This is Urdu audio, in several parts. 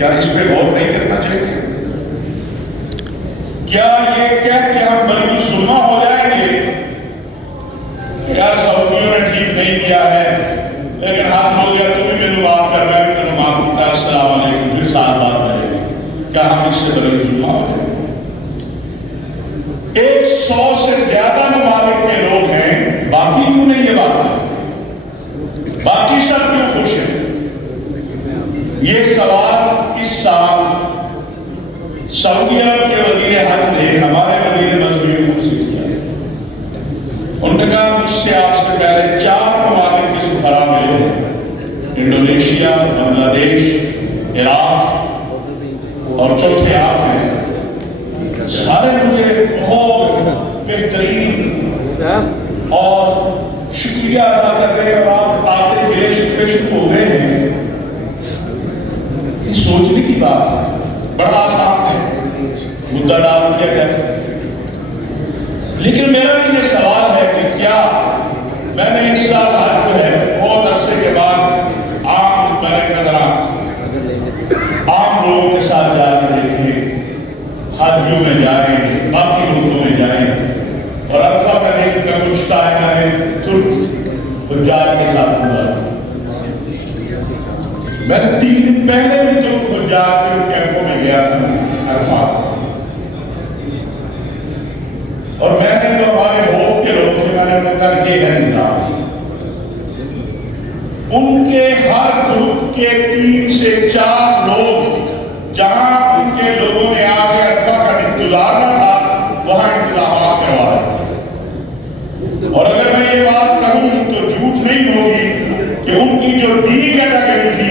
کیا اس پہ غور نہیں کرنا چاہیے؟ کیا یہ کہہ کے ہم بڑی سلما ہو جائیں گے کہ یار سعودیوں نے ٹھیک نہیں کیا ہے لیکن ہم ہو گیا تو بھی میرے معاف کر میں بھی میرے معاف کرتا ہے السلام علیکم پھر سال بعد ملے گا؟ کیا ہم اس سے بڑی سلما ہو جائیں گے؟ 100 سے زیادہ ممالک کے لوگ ہیں، باقی کیوں نہیں یہ بات کرتے؟ باقی سب کیوں خوش ہیں؟ یہ سوال اس سال سعودی عرب کے وزیر حج نے ہمارے وزیر مذہبی کو سے کیا۔ انہوں نے کہا مجھ سے آپ سے پہلے 4 ممالک کے سفراء ملے ہیں، انڈونیشیا، بنگلہ دیش، عراق اور چوتھے آپ ہیں۔ سارے مجھے بہت بہترین اور شکریہ ادا کر رہے ہیں اور آپ آتے میرے شکریہ شروع ہو گئے ہیں۔ یہ سوچنے کی بات ہے، بڑا آسان ہے، مدعا ڈال دیا گیا، لیکن میرا بھی یہ سوال ہے کہ کیا میں نے اس سال حج جو ہے بہت عرصے کے بعد عام لوگوں کے ساتھ جا کے دیکھیں، حجیوں میں جائیں، باقی ملکوں میں جائیں، اور عرفہ کا دن کا کچھ ٹائم ہے ترک حجاج کے ساتھ ہوا۔ میں نے 3 دن پہلے بھی ترک حجاج کے کیمپوں میں گیا تھا عرفہ، اور میں نے جو ہمارے ہوپ کے لوگ تھے میں نے انہیں کہا یہ ہے نظام، ان کے ہر گروپ کے 3 سے 4 لوگ جہاں ان کے لوگوں نے آگے عرفہ کا دن گزارنا تھا وہاں انتظامات کروا رہے تھے۔ اور اگر میں یہ بات کہوں تو جھوٹ نہیں ہوگی کہ ان کی جو ڈی کیٹیگری تھی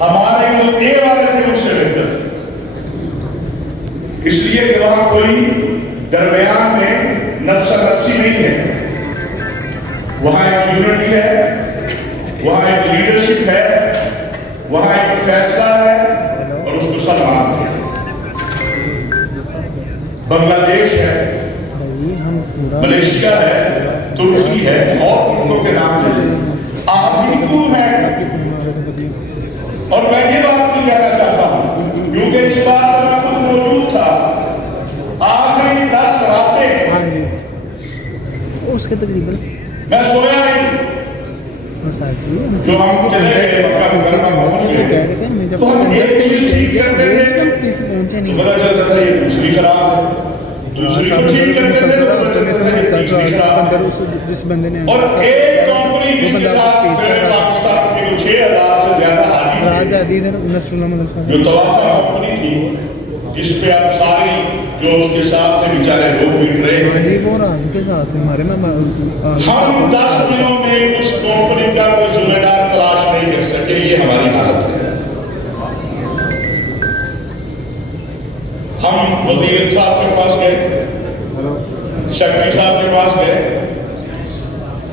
ہمارے جو اے والے تھے ان سے بہتر تھے، اس لیے کہ وہاں کوئی درمیان میں نفس نفسی نہیں ہے، وہاں ایک یونٹی ہے، وہاں ایک لیڈرشپ ہے، وہاں ایک فیصلہ ہے اور اس کو سلمان ہے۔ بنگلہ دیش ہے، ملیشیا ہے، ترکی ہے، اور ملکوں کے نام لے آپ بھی کیوں ہیں؟ اور میں یہ بات بھی کہنا چاہتا ہوں کیونکہ اس بات پر میں خود موجود تھا، آخری 10 راتیں اس کے تقریباً میں سویا نہیں، جو ہم چلے گئے مکہ مکرمہ پہنچ گئے تو ہم ایک چیز ٹھیک کرتے تھے تو پتا چلتا تھا یہ دوسری خراب ہے، دوسری کو ٹھیک کرتے تھے تو پتا چلتا تھا یہ تیسری خراب ہے۔ اور ایک کمپنی جس کے ساتھ میرے پاکستان کے 6000 سے زیادہ حاجی تھے، جو توافہ کمپنی تھی جس پہ اب سارے جو اس کے ساتھ تھے بیچارے لوگ بھی رہے ہیں، ہم 10 دنوں میں اس کمپنی کا کوئی ذمہ دار تلاش نہیں کر سکے، یہ ہماری حالت ہے۔ ہم وزیر صاحب کے پاس گئے، سیکرٹری صاحب کے پاس گئے،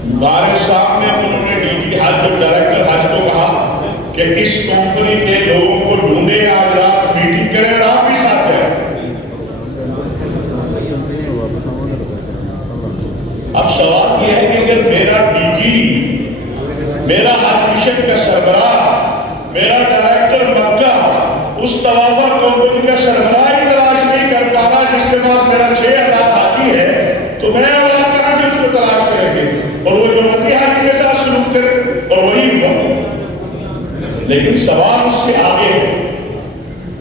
ہمارے سامنے انہوں نے ڈی جی حج جو ڈائریکٹر حج کو کہا کہ اس کمپنی کے لوگوں کو ڈھونڈے، آج رات میٹنگ کریں اور آپ بھی ساتھ گئے۔ اب سوال یہ ہے کہ اگر میرا ڈی جی، میرا حج مشن کا سربراہ، میرا ڈائریکٹر مکہ اس توافہ کمپنی کا سربراہ ہی تلاش نہیں کر پا رہا جس کے پاس میرا 6000 حاجی ہے، تو میں اور آپ کہاں سے اس کو تلاش کریں گے؟ اور وہ جو مرضی حاجی کے ساتھ سلوک کرے اور وہی ہوا۔ لیکن سوال اس سے آگے ہے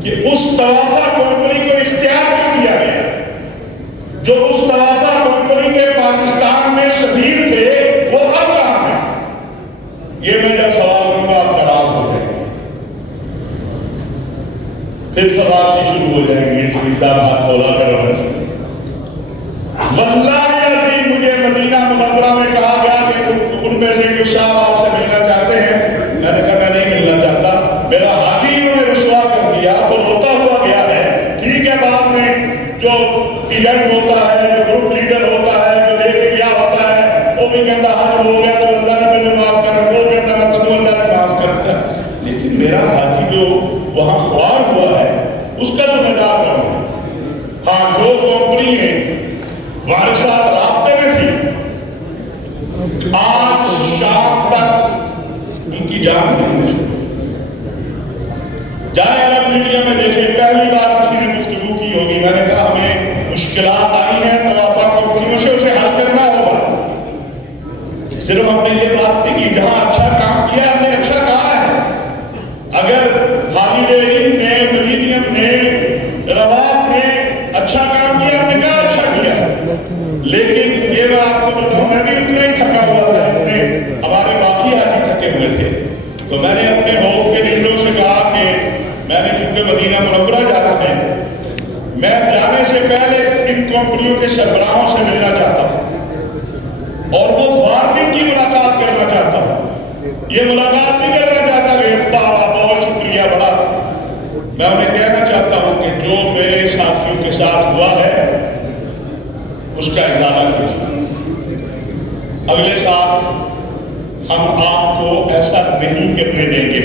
کہ اس توافہ کمپنی کو اختیار کیوں دیا گیا؟ جو اس توافہ کمپنی کے پاکستان میں سفیر تھے وہ اب کہاں ہیں؟ یہ میں جب سوال کروں گا آپ ناراض ہو جائیں گے، پھر سوال سے شروع ہو جائیں گے، یہ صاحب ہاتھ کھولا کرو۔ واللہ عظیم مجھے مدینہ منورہ میں کہا گیا کہ ان میں سے کچھ صاحب آپ سے ملنا چاہتے ہیں، میں نے کہا میں نہیں ملنا چاہتا، میرا حاجی انہوں نے رسوا کر دیا، وہ روتا ہوا گیا ہے، ٹھیک ہے بعد میں جو ایجنٹ ہوتا ہے، جو گروپ لیڈر ہوتا ہے، جو لے کے گیا ہوتا ہے، وہ بھی کہتا حج ہو گیا تو اللہ نے مجھے معاف کر، وہ کہتا میں تمہیں اللہ نے معاف کرتا، لیکن میرا حاجی جو وہاں خوار ہوا ہے اس کا ذمہ دار کون ہے؟ ہاں جو کمپنی ہے ہمارے ساتھ رابطے میں تھی، آج شام تک ان کی جان نہیں چھوڑی، جائے عرب میڈیا میں دیکھیں، پہلی بار کسی نے گفتگو کی ہوگی، میں نے کہا ہمیں مشکلات آئی ہیں طوافہ کمپنیوں سے، اسے حل کرنا ہوگا۔ صرف ہم نے یہ بات نہیں کی، جہاں اچھا کام کیا ہم نے اچھا کہا ہے۔ اگر ہالیڈے ان نے، ملینیم نے، رواف نے اچھا کام کیا ہم نے کہا اچھا کیا، لیکن یہ میں آپ کو بتاؤں میں بھی اتنا ہی تھکا ہوا تھا اتنے ہمارے باقی آدمی تھکے ہوئے تھے۔ تو میں نے اپنے حوض کے لیڈروں سے کہا کہ میں نے چونکہ مدینہ منورہ جانا ہے، میں جانے سے پہلے ان کمپنیوں کے سربراہوں سے ملنا چاہتا ہوں اور وہ وارننگ کی ملاقات کرنا چاہتا ہوں۔ یہ ملاقات نہیں کرنا چاہتا کہ بابا بہت شکریہ بڑا، میں انہیں کہنا چاہتا ہوں کہ جو میرے ساتھیوں کے ساتھ ہوا ہے اس کا ازالہ کیجیے۔ اگلے سال ہم آپ کو ایسا نہیں کرنے دیں گے،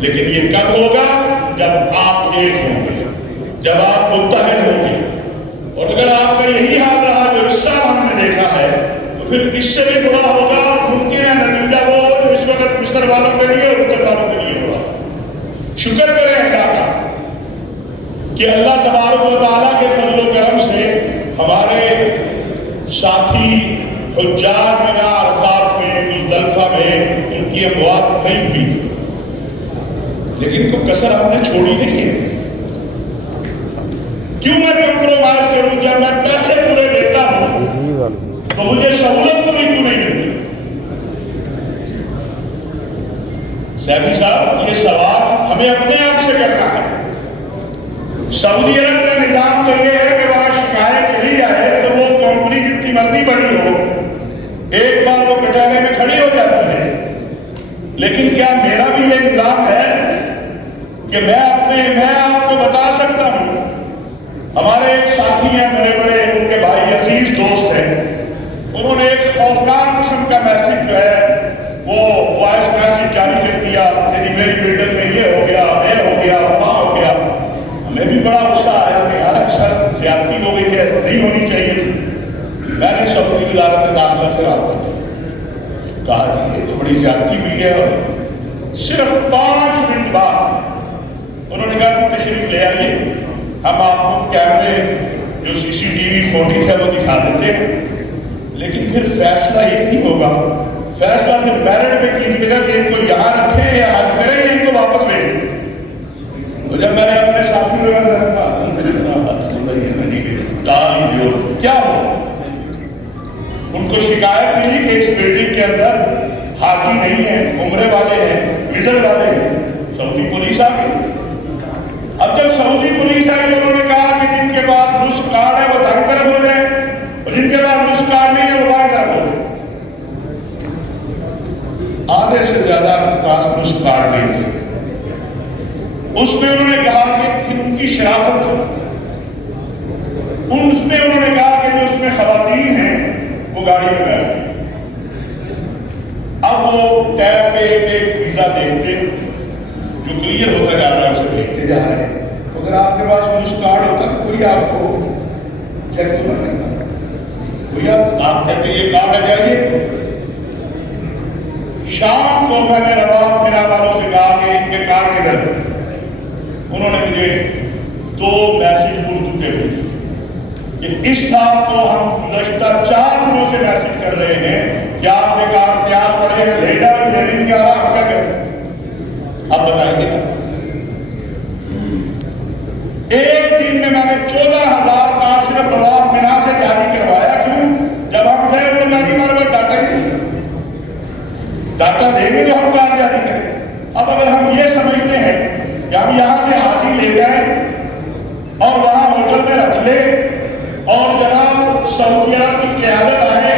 لیکن یہ کب ہوگا؟ جب آپ ایک ہوں گے، جب آپ متحد ہوں گے۔ اور اگر آپ کا یہی حال رہا جو اس سال ہم نے دیکھا ہے، تو پھر اس سے بھی بڑا ہوگا، ممکن ہے نتیجہ وہ جو اس وقت مصر والوں کے لیے اور اتر والوں کے لیے ہوا۔ شکر کریں اللہ کا کہ اللہ تبارک و تعالیٰ کے فضل و کرم سے ہمارے ساتھی حجاج مینا عرفات میں، مزدلفہ میں ان کی اموات نہیں ہوئی، لیکن کوئی کسر ہم نے چھوڑی نہیں ہے۔ کیوں میں کمپرومائز کروں؟ جب میں پیسے پورے دیتا ہوں تو مجھے سہولت پوری کیوں نہیں ملتی؟ سیفی صاحب، یہ سوال ہمیں اپنے آپ سے کرنا ہے۔ سعودی عرب کا نظام تو یہ ہے کہ وہاں شکایت چلی جائے تو وہ کمپنی جتنی مرضی بڑی ہو، ایک بار وہ کٹانے میں کھڑی ہو جاتی ہے۔ لیکن کیا میرا بھی یہ نظام ہے کہ میں آپ کو بتا سکتا ہوں؟ ہمارے ایک ساتھی ہیں، بڑے ان کے بھائی عزیز دوست ہیں، انہوں نے ایک خوفناک قسم کا میسج جو ہے وہ وائس میسج جاری کر دیا کہ میری بلڈنگ میں یہ ہو گیا، یہ ہو گیا، وہاں ہو گیا۔ ہمیں بھی بڑا غصہ آیا کہ یار ایسا زیادتی ہو گئی ہے، نہیں ہونی چاہیے تھی۔ میں نے سعودی وزارت داخلہ سے رابطہ کیا، کہا کہ یہ تو بڑی زیادتی ہوئی ہے۔ اور صرف 5 منٹ بعد انہوں نے کہا کہ تشریف لے آئیے، ہم آپ کو کیمرے جو CCTV فوٹیج ہے وہ دکھا دیتے ہیں، لیکن پھر فیصلہ یہ نہیں ہوگا، فیصلہ پھر میرٹ پہ کیجیے گا کہ ان کو یہاں رکھیں یا حج کریں یا ان کو واپس بھیجیں۔ تو جب میں نے اپنے ساتھی کو کیا ہو، ان کو شکایت ملی کہ اس بلڈنگ کے اندر حاجی نہیں ہے، عمرے والے ہیں، وزٹ والے ہیں۔ سعودی پولیس آ گئی۔ اب جب سعودی پولیس آئی تو انہوں نے کہا کہ جن کے پاس نسخ کارڈ ہے وہ دائیں طرف ہو جائے اور جن کے پاس نسخ کارڈ نہیں ہے وہ بائیں طرف ہو جائے۔ آدھے سے زیادہ کے پاس نسخ کارڈ نہیں تھے۔ اس میں انہوں نے کہا کہ ان کی شرافت، اس میں انہوں نے کہا کہ جو اس میں خواتین ہیں وہ گاڑی میں بیٹھ گئی۔ اب وہ ٹیب پہ ایک ویزا دیکھتے جو کلیئر ہوتا جا رہا ہے اسے بھیجتے جا رہے ہیں۔ اگر آپ کے پاس نسخ کارڈ ہوتا کوئی آپ کو چیک تو نہ کرتا، کوئی آپ کہتے یہ کارڈ آ جائیے۔ شام کو میں نے رواف مینا والوں سے کہا کہ ان کے کارڈ کدھر ہے؟ انہوں نے مجھے 2 میسج اردو کے بھیجے کہ اس سال کو ہم گزشتہ 4 دنوں سے میسج کر رہے ہیں کہ آپ کے کارڈ تیار پڑے ہیں، لیڈا بھی نہیں آ رہا، ہم کیا کریں؟ اب بتائیے گا ایک دن میں نے 14,000 کارڈ صرف رواف مینا سے جاری کروایا۔ کیوں؟ جب ہم تھے ان کا نہیں ہمارے پاس ڈاٹا ہی نہیں، ڈاٹا دیں گے تو ہم کارڈ جاری کریں۔ اب اگر ہم یہ سمجھتے ہیں کہ ہم یہاں سے حاجی لے جائیں اور وہاں ہوٹل میں رکھ لیں اور جناب سعودی عرب کی قیادت آئے،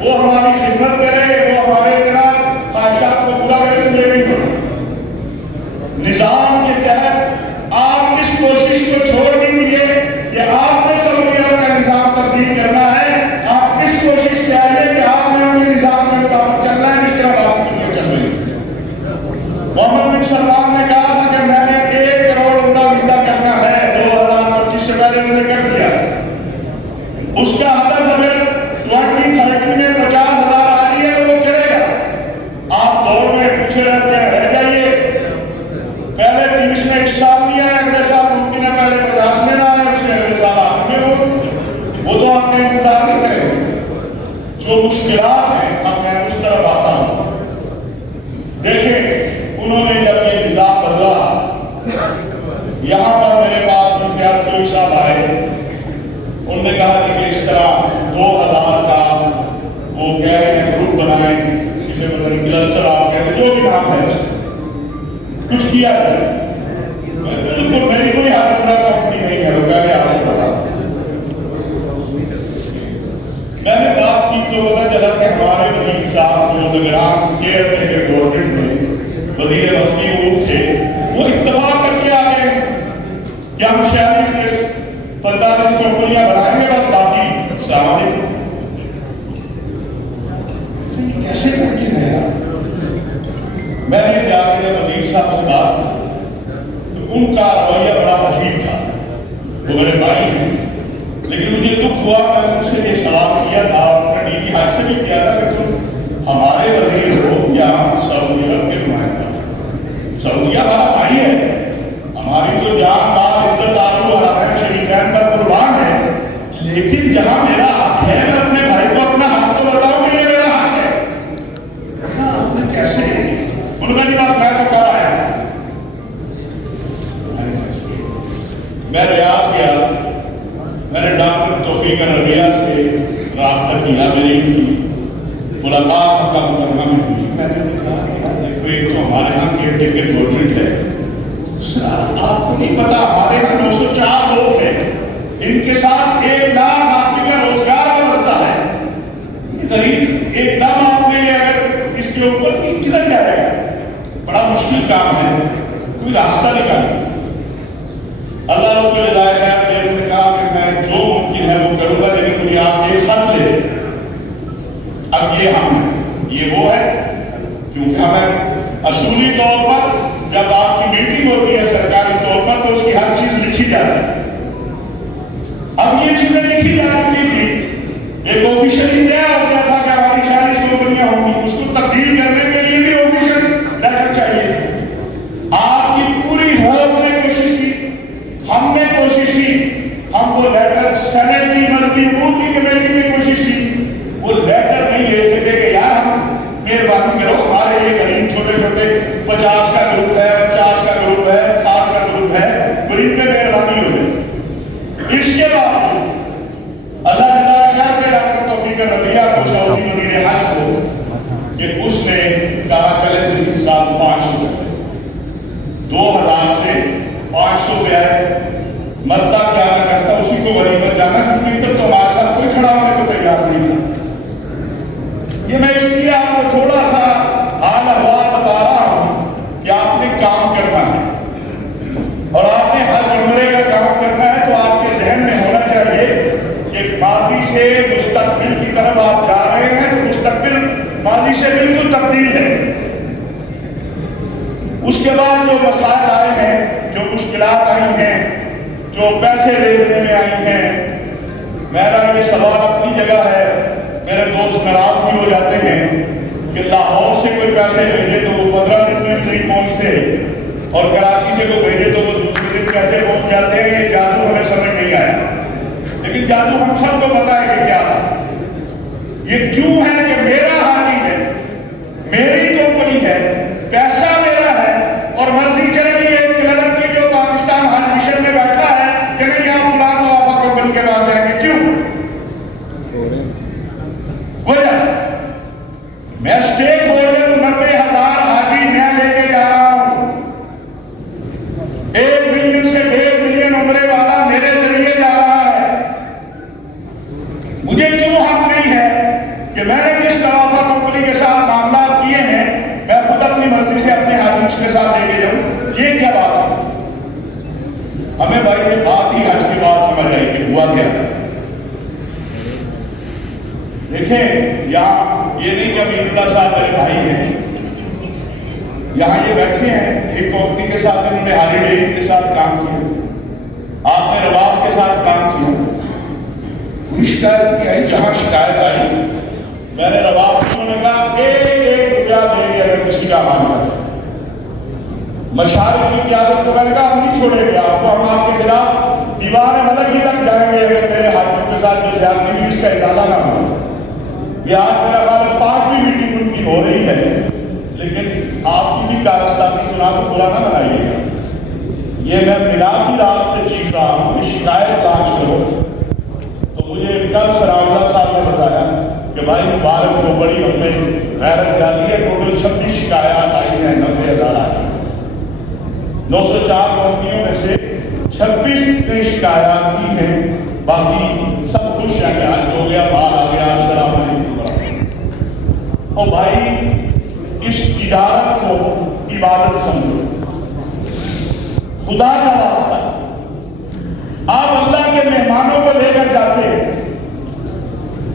وہ ہماری خدمت کرے، وہ ہمارے جناب خواہشات کو پورا کرے، تو یہ نہیں ہونا۔ نظام کے تحت آپ اس کوشش کو چھوڑ دیجیے کہ آپ نے سعودی عرب کا نظام تبدیل کرنا ہے۔ آپ اس کوشش سے آئیے کہ آپ نے ان کے نظام کے مطابق چلنا ہے جس طرح باقی دنیا چل رہی ہے۔ جو مشکلات ہیں اب میں اس طرف آتا ہوں. دیکھیں انہوں نے جب یہ نظام بدلا، یہاں پر میرے پاس امتیاز چوہدری صاحب آئے، انہوں نے کہا کہ اس طرح 2000 کا وہ کہہ رہے ہیں گروپ بنائیں، جسے مطلب کلسٹر آپ کہتے ہیں، جو بھی نام ہے کچھ کیا جائے. بالکل میری کوئی حالت کمپنی نہیں ہے، وہ پہلے آپ کو بتا دوں. میں نے بات کی تو پتا چلا کہ ہمارے وزیر صاحب جو نگران کیئر ٹیکر گورنمنٹ میں وزیر وقتی امور تھے، وہ اتفاق کر کے آ گئے کہ ہم 46 سے 45 کمپنیاں بنائیں گے، بس باقی سامان تھے. کیسے ممکن ہے یار؟ میں نے جا کے جب وزیر صاحب سے بات کی تو ان کا رویہ بڑا عجیب تھا. وہ میرے بھائی ہیں، لیکن مجھے دکھ ہوا. میں نے ان سے یہ سوال کیا تھا، اپنے ڈی پی حج سے بھی کیا تھا کہ تم ہمارے وزیر ہو یا سعودی عرب کے نمائندہ؟ سعودیہ ہمارا بھائی ہے، ہماری تو جان مال عزت آبرو حرمین شریفین پر قربان ہے، لیکن جہاں میرا حق ہے میں اپنے بھائی کو اپنا حق تو بتاؤں کہ یہ میرا حق ہے. آپ نے کیسے ان کا بات میں تو کر آیا. میں ریاض گیا، میں نے ڈاکٹر توفیق الربیہ سے رابطہ کیا، میری ان کی ملاقات مکہ مکرمہ میں ہوئی. میں نے کہا کہ یار دیکھو ایک تو ہمارے یہاں کیئر ٹیکر گورنمنٹ ہے، دوسرا آپ کو نہیں پتا ہمارے یہاں 904 لوگ ہیں، ان کے ساتھ 1 لاکھ آدمی کا روزگار وابستہ ہے. یہ غریب ایک دم آپ نے یہ اگر اس کے اوپر کدھر جائے گا؟ بڑا مشکل کام ہے، کوئی راستہ نکالیں. اللہ اس کو جزائے خیر دے. انہوں نے کہا کہ میں جو ممکن ہے وہ کروں گا، لیکن مجھے آپ ایک خط لے دیں. اب یہ ہم ہیں، یہ وہ ہے، کیونکہ ہمیں اصولی طور پر جب آپ کی میٹنگ ہوتی ہے سرکاری طور پر تو اس کی ہر چیز لکھی جاتی ہے. اب یہ چیزیں لکھی جا چکی تھی، ایک آفیشلی طے ہو گیا تھا کہ ہماری 40 کمپنیاں ہوں گی. اس کو تبدیل کرنے کے لیے بھی آفیشل لیٹر چاہیے. آپ کی پوری حکومت نے کوشش کی، ہم نے کوشش کی، ہم وہ لیٹر سینٹ کی مرضی امور کی کمیٹی نے کوشش کی، وہ لیٹر نہیں لے سکتے کہ یار ہم مہربانی کرو ہمارے یہ غریب چھوٹے چھوٹے 50 کا گروپ ہے، 50 کا گروپ ہے، 60 کا گروپ ہے، غریب پہ مہربانی ہو جائے. اس کے بعد اللہ تعالیٰ خیر کے ڈاکٹر توفیق الربیہ کو سعودی وزیر حج کو کہ اس نے کہا چلے اس سال 500 2000 سے 500 پہ آئے. مرتا کیا نہ کرتا اسی کو غریبت جانا، کیونکہ ادھر تو ہمارے ساتھ کوئی کھڑا ہونے کو تیار نہیں تھا. یہ میں اس لیے آپ کو تھوڑا سا حال احوال بتا رہا ہوں کہ آپ نے کام کرنا ہے اور آپ نے ہر عمرے کا کام کرنا ہے. تو آپ کے ذہن میں ہونا چاہیے کہ ماضی سے مستقبل کی طرف آپ جا رہے ہیں تو مستقبل ماضی سے بالکل تبدیل ہے. اس کے بعد جو مسائل آئے ہیں، جو مشکلات آئی ہیں، جو پیسے لینے میں آئی ہیں، میرا یہ سوال اپنی جگہ ہے. میرے دوست ناراض بھی ہو جاتے ہیں کہ لاہور سے کوئی پیسے بھیجے تو وہ 15 دن میں نہیں پہنچتے، اور کراچی سے کوئی بھیجے تو وہ دوسرے دن کیسے پہنچ جاتے ہیں. یہ جادو ہمیں سمجھ نہیں آیا، لیکن جادو ہم سب کو پتا ہے کہ کیا تھا. یہ کیوں ہے کہ میرا حامی ہے، میری کمپنی ہے، پیسہ میرا ہے، اور مرضی چلے گی ایک کلرک کی جو پاکستان حج مشن میں بیٹھا ہے کہ نہیں آپ فلاں موافق کمپنی کے پاس جائیں گے. کیوں؟ وجہ میں اسٹیک ہولڈر 90,000 حاجی میں لے کے جا رہا ہوں. 1 ملین سے 1.5 ملین عمرے والا میرے ذریعے جا رہا ہے. مجھے کیوں حق نہیں ہے کہ میں نے جس موافق کمپنی کے ساتھ معاملات کیے ہیں میں خود اپنی مرضی سے اپنے حاجی کے ساتھ لے کے جاؤں؟ یہ کیا بات ہے؟ ہمیں بھائی یہ بات ہی حج کے بعد سمجھ آئی کہ ہوا کیا. دیکھیں یہاں یہ نہیں کہ امین اللہ صاحب میرے بھائی ہیں، یہاں یہ بیٹھے ہیں ایک کمپنی کے ساتھ، انہوں نے ہالیڈے کے ساتھ کام کیا، آپ نے رواف کے ساتھ کام کیا. کوئی شکایت نہیں آئی. جہاں شکایت آئی میں نے رواف کو نے کہا 1 روپیہ دیں گے اگر کسی کا مان کرے. مشارق کی قیادت کو میں نے کہا ہم نہیں چھوڑیں گے آپ کو، ہم آپ کے خلاف دیوان ملک ہی تک جائیں گے اگر میرے ہاتھوں کے ساتھ جو زیادتی ہوئی اس کا ازالہ نہ ہو. یہ آج میرا خیال ہے 5ویں میٹنگ ان کی ہو رہی ہے، لیکن آپ کی بھی کارستانی سنا تو برا نہ بنائیے گا. یہ میں میلادی رات سے چیخ رہا ہوں کہ شکایت لانچ کرو. تو مجھے کل سراولہ صاحب نے بتایا کہ بھائی مبارک کو بڑی ہم نے غیرت ڈالی ہے، ٹوٹل 26 شکایات آئی ہیں، 90,000 آئی ہیں. 904 کمپنیوں میں سے 26 نے شکایات کی ہیں، باقی سب خوش ہیں کہ آج ہو گیا، باہر آ گیا، السلام علیکم. اور بھائی اس تجارت کو عبادت سمجھو، خدا کا واسطہ. آپ اللہ کے مہمانوں کو لے کر جاتے ہیں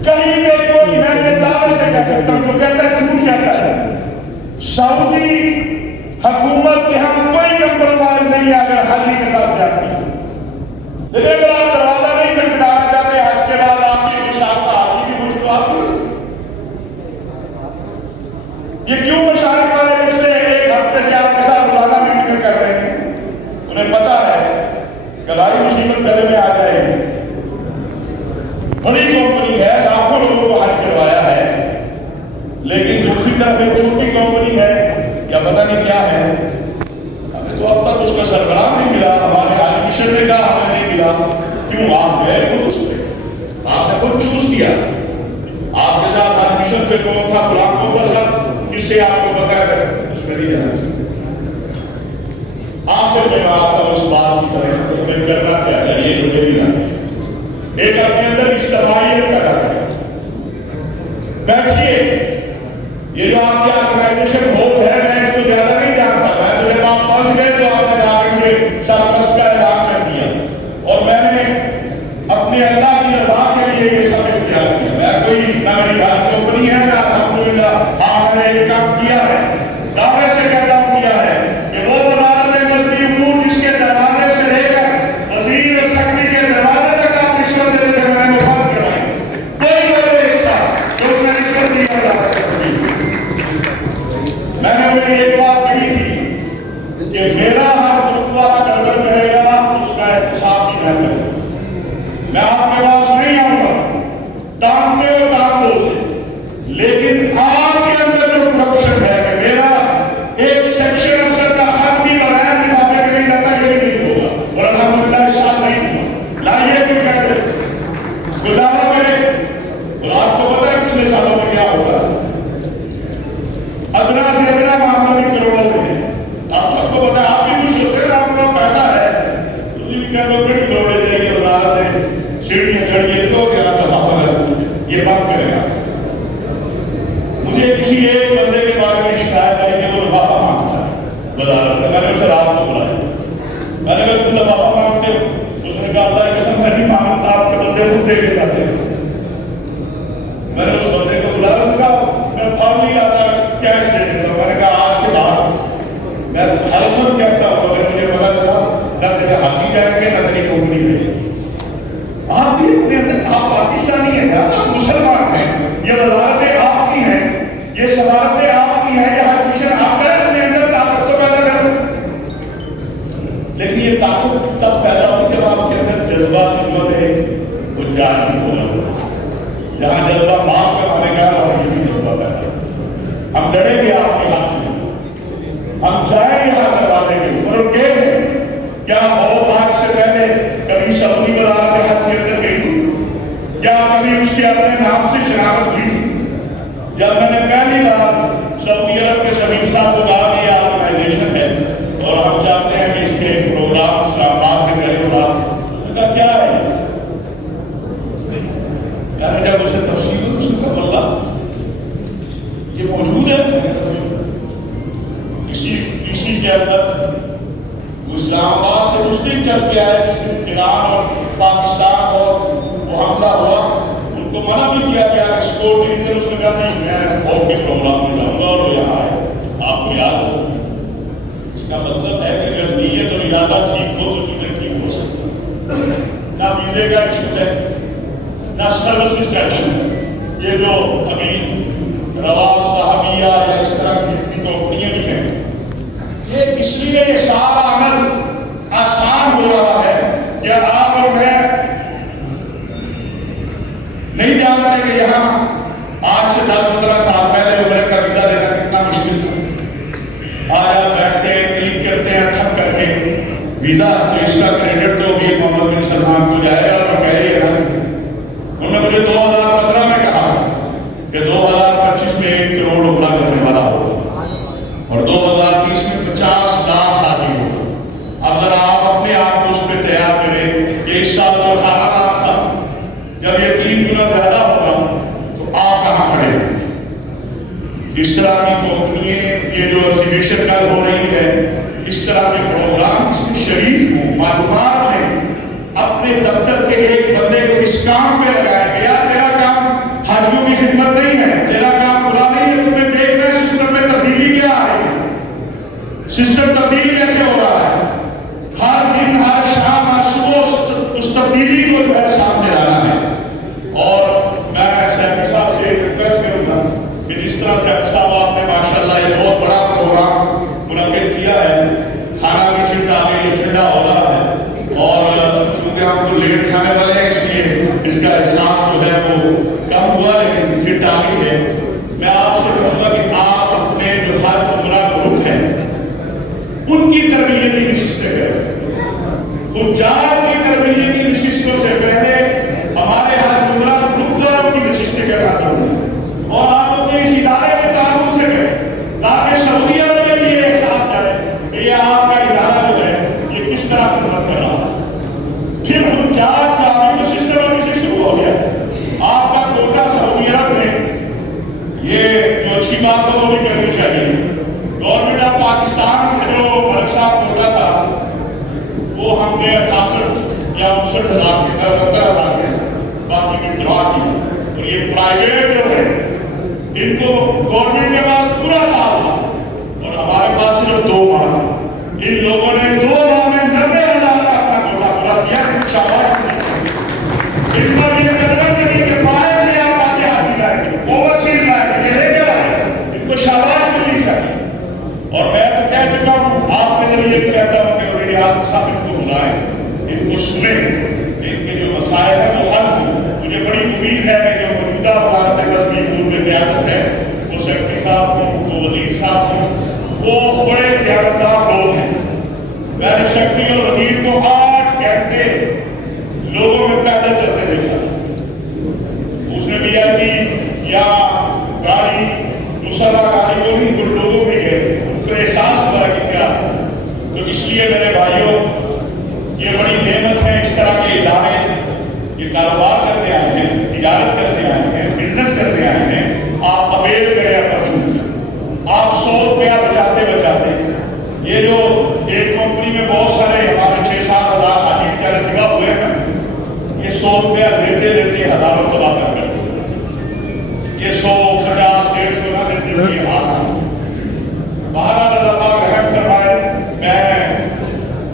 کہیں پہ، کوئی میں یہ دعوے سے کہہ سکتا ہوں جو کہتا ہے جھوٹ کہتا ہے. سعودی حکومت کے ہم کوئی کمپرومائز نہیں ہے اگر حاجی کے ساتھ جاتی ہے، لیکن اگر آپ دروازہ نہیں کھٹکھٹانا چاہتے حج کے بعد آپ کی مشارکت حاجی کی خوش تو آتی ہے. یہ کیوں مشارکت والے مجھ سے ایک ہفتے سے آپ کے ساتھ روزانہ میٹنگ کر رہے ہیں؟ انہیں پتا ہے کہ بھائی مصیبت گلے میں آ جائے گی. بڑی کمپنی ہے، لاکھوں لوگوں کو حج کروایا ہے، لیکن دوسری طرف ایک چھوٹی کمپنی ہے یا پتہ نہیں کیا ہے، ہمیں تو اب تک اس کا سربراہ نہیں ملا. ہمارے حج مشن نے کہا ہمیں نہیں ملا. کیوں؟ آپ گئے خود اس پہ، آپ نے خود چوز کیا. آپ کے ساتھ حج مشن سے کون تھا، فلاں کون تھا، سب جس سے آپ کو پتا ہے اس میں نہیں جانا چاہیے. آخر میں میں آتا ہوں اس بات کی طرف ہمیں کرنا کیا چاہیے جو میری رائے ہے. ایک اپنے اندر اجتماعیت پیدا کریں. بیٹھیے، یہ جو آپ کی آرگنائزیشن ہوپ ہے، میں اس کو زیادہ نہیں جانتا. میں تو جب آپ پھنس گئے تو آپ نے جا کے مجھے سرپرست کا اعلان کر دیا، اور میں نے اپنے اللہ کی رضا کے لیے یہ سب اختیار کیا. میں کوئی نہ میری ہر کمپنی ہے، میں الحمدللہ ہاں میں نے ایک کام کیا ہے، دعوے سے کہتا ہوں کیا ہے کہ وہ وزارت مذہبی امور جس کے دروازے سے لے کر وزیر اور سیکرٹری کے دروازے تک آپ رشوت دیتے تھے، میں نے وہ بند کرائی. کوئی میرے حصہ جو اس نے رشوت دی ہے. میں نے انہیں ایک بات کہی تھی کہ میرا ہر خطبہ گڑبڑ کرے گا اس کا احتساب بھی میں کروں. میں آپ کے پاس نہیں آؤں گا تانتے ہو تانتوں سے، لیکن آپ کے اندر جو کرپشن ہے کہ میرا ایک سیکشن افسر کا خط بھی بغیر لفافے کے نہیں جاتا، یہ بھی نہیں ہوگا. اور الحمدللہ اس سال نہیں ہوا. لائیے کوئی کہتے خدا کرے. اور آپ کو پتا ہے پچھلے سالوں میں کیا ہوگا؟ ادنا سے ادنا معاملہ بھی کروڑوں میں ہے. آپ سب کو پتا ہے، آپ بھی خوش ہوتے ہیں، آپ کو پیسہ ہے تو بھی کہہ لو بڑی کروڑے دے گی وزارت ہے، سیڑھیاں چڑھیے تو کیا یہ بات کریں. آپ مجھے کسی ایک بندے کے بارے میں شکایت آئی کہ وہ لفافہ مانگتا ہے وزارت میں. میں نے اسے رات کو بلایا، میں نے کہا تم لفافہ مانگتے ہو؟ اس نے کہا اللہ کی قسم میں نہیں مانگتا، آپ کے بندے خود دے کے جاتے ہیں. میں نے اس بندے کو بلایا، اس نے کہا میں پھل نہیں لاتا، کیش دے دیتا ہوں. میں نے کہا آج کے بعد میں حلفاً کہتا ہوں اگر مجھے پتا چلا نہ تیرے حامی جائیں گے نہ تیری ٹوکری رہے گی. آپ بھی اپنے اندر، آپ پاکستانی ہیں یار، آپ مسلمان ہیں، یہ وزارتیں آپ کی ہیں، یہ سفارتیں آپ کی ہیں، یہ حج مشن آپ کا ہے. اپنے اندر طاقت تو پیدا کرو. لیکن یہ طاقت تب پیدا ہوتی جب آپ کے اندر جذبہ خدمت ہے وہ جان نہیں ہونا چاہیے. جہاں جذبہ معاف کروانے کا وہاں یہ بھی جذبہ پیدا ہے. ہم لڑیں گے آپ کے ہاتھ میں، ہم جائیں گے ہاتھ دروازے کے اوپر. اور یہ کیا ہو آج سے پہلے کبھی سعودی وزارت حج کے اندر گئی تھی یا کبھی اس کے اپنے نام سے شناخت ہوئی تھی؟ جب میں نے پہلی بار سعودی عرب کے سمیر صاحب کو کہا کہ یہ آرگنائزیشن ہے اور ہم چاہتے ہیں کہ اس کے پروگرام اسلام آباد میں کریں، اور آپ نے کہا کیا ہے؟ میں نے جب اسے تفصیل اس نے کہا اللہ یہ موجود ہے اسی کے اندر. اسلام آباد سے مسلم چل کے آئے جس دن ایران اور پاکستان اور وہ حملہ ہوا، ان کو منع بھی کیا گیا ایکسپورٹ ریزن. اس نے کہا نہیں میں فوج کے پروگرام میں جاؤں گا اور وہ یہاں آئے. آپ کو یاد ہو، اس کا مطلب ہے کہ اگر نیت اور ارادہ ٹھیک ہو تو چیزیں ٹھیک ہو سکتی ہیں. نہ ویزے کا ایشو ہے نہ سروسز کا ایشو ہے. یہ جو ابھی رواد صحابیہ یا اس طرح کی کمپنیاں بھی ہیں، یہ اس لیے یہ سارا عمل آسان ہو رہا ہے کہ آپ اور میں نہیں جانتے کہ یہاں آج 17 سال پہلے عمرے کا ویزا لینا کتنا مشکل تھا. آج آپ بیٹھتے ہیں, کلک کرتے ہیں تھک کر کے ویزا, تو اس کا کریڈٹ تو بھی محمد بن سلمان کو جائے گا. اور کہے گا انہوں نے مجھے 2015 میں کہا کہ 2025 میں 1 کروڑ عمرہ کرنے والا ہوگا اور 2030 میں 50 لاکھ حاجی ہوگا. اب ذرا آپ اپنے آپ کو اس پہ تیار کریں کہ اس سال تو 18 لاکھ تھا, جب یہ 3 گنا زیادہ ہوگا تو آپ کہاں کھڑے ہیں؟ اس طرح کی کمپنیاں, یہ جو ایگزیبیشن کل ہو رہی ہے, اس طرح کے پروگرام اس میں شریک ہوں. معلومات میں اپنے دفتر کے ایک بندے کو اس کام پہ لگایا گیا, تیرا کام حاجیوں کی خدمت نہیں ہے, تیرا کام فلاں نہیں ہے, تمہیں دیکھنا ہے سسٹم میں تبدیلی کیا آئے گی, سسٹم تبدیل کیسے ہو رہا ہے. ہر دن, ہر شام, ہر صبح اس تبدیلی کو جو ہے سامنے لانا ہے. اور میں سیفی صاحب سے ریکویسٹ کروں گا کہ جس طرح سیفی صاحب آپ نے ماشاءاللہ یہ بہت بڑا پروگرام منعقد کیا ہے, کھانا کی چٹ آ گئی, ٹھنڈا ہو رہا ہے, اور چونکہ ہم تو لیٹ کھانے والے ہیں اس لیے اس کا احساس جو ہے وہ کم ہوا, لیکن چٹ آ گئی ہے. میں آپ سے کہوں گا کہ آپ اپنے جو ہر عمرہ گروپ ہیں ان کی تربیتی نشستیں کریں. حجاج کی تربیتی نشستوں سے پہلے ہمارے ہر عمرہ گروپ والوں کی نشستیں کرانا ہوگی, اور آپ اپنے اس ادارے کے تعاون سے کریں تاکہ سعودی عرب میں بھی یہ احساس جائے کہ یہ آپ کا ادارہ جو ہے یہ کس طرح خدمت کر رہا ہے. پھر حجاج کا بھی تو سسٹم ابھی سے شروع ہو گیا. آپ کا چھوٹا سعودی عرب میں یہ جو اچھی بات ہے وہ بھی کرنی چاہیے. گورنمنٹ آف پاکستان کا جو ملک صاحب چھوٹا تھا وہ ہم نے 68 یا 69,000 کے 70,000 کے باقی کی ڈرا کی. اور یہ پرائیویٹ جو ہے ان کو گورنمنٹ کے پاس پورا سال تھا اور ہمارے پاس صرف 2 ماہ تھا. ان لوگوں نے 2 ماہ میں 90,000 کا اپنا کوٹا پورا کیا. شاباش. جن پر یہ قدر نہیں کہ باہر سے آپ آگے حاجی لائیں گے, اوورسیز لائیں گے, یہ لے کے آئے, ان کو شاباش ملنی چاہیے. اور میں تو کہہ چکا ہوں, آپ کے ذریعے بھی کہتا ہوں کہ وزیر اعظم صاحب ان کو بلائیں, ان کو سنیں, ان کے جو مسائل ہیں وہ حل ہوں. مجھے بڑی امید ہے کہ جو موجودہ وزارت مضبوط میں قیادت ہے, وہ سیکرٹری صاحب ہوں, وہ وزیر صاحب ہوں, وہ بڑے دیانتدار لوگ ہیں. میں نے سیکرٹری اور وزیر کو 8 گھنٹے لوگوں میں پیدل چلتے دیکھا. اس نے VIP یا گاڑی, مسلح گاڑی کو نہیں, ان لوگوں میں گئے, ان کو احساس ہوا کہ کیا ہے. تو اس لیے میرے بھائیوں, یہ بڑی نعمت ہے. اس طرح کے ادارے یہ کاروبار کرنے آئے ہیں, تجارت کرنے آئے ہیں, بزنس کرنے آئے ہیں. آپ اویل کریں اپرچونٹی. آپ 100 روپیہ بچاتے بچاتے, یہ جو ایک کمپنی میں بہت سارے ہمارے 6-7 ہزار حاجی بیچارے جگہ ہوئے ہیں, یہ 100 روپیہ لیتے لیتے ہزاروں تباہ کر کرتے. یہ 100, 50, 150 نہ لیتے ہوئے ہاتھ بہرحال اللہ پاک رحم فرمائے. میں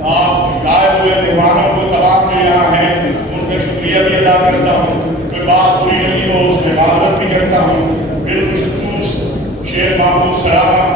آپ غائب ہوئے مہمانوں کو تمام جو یہاں ہیں ان کا شکریہ بھی ادا کرتا ہوں. کوئی بات پوری نہیں ہو اس میں معذرت بھی کرتا ہوں. بالخصوص شیخ محمود سلامہ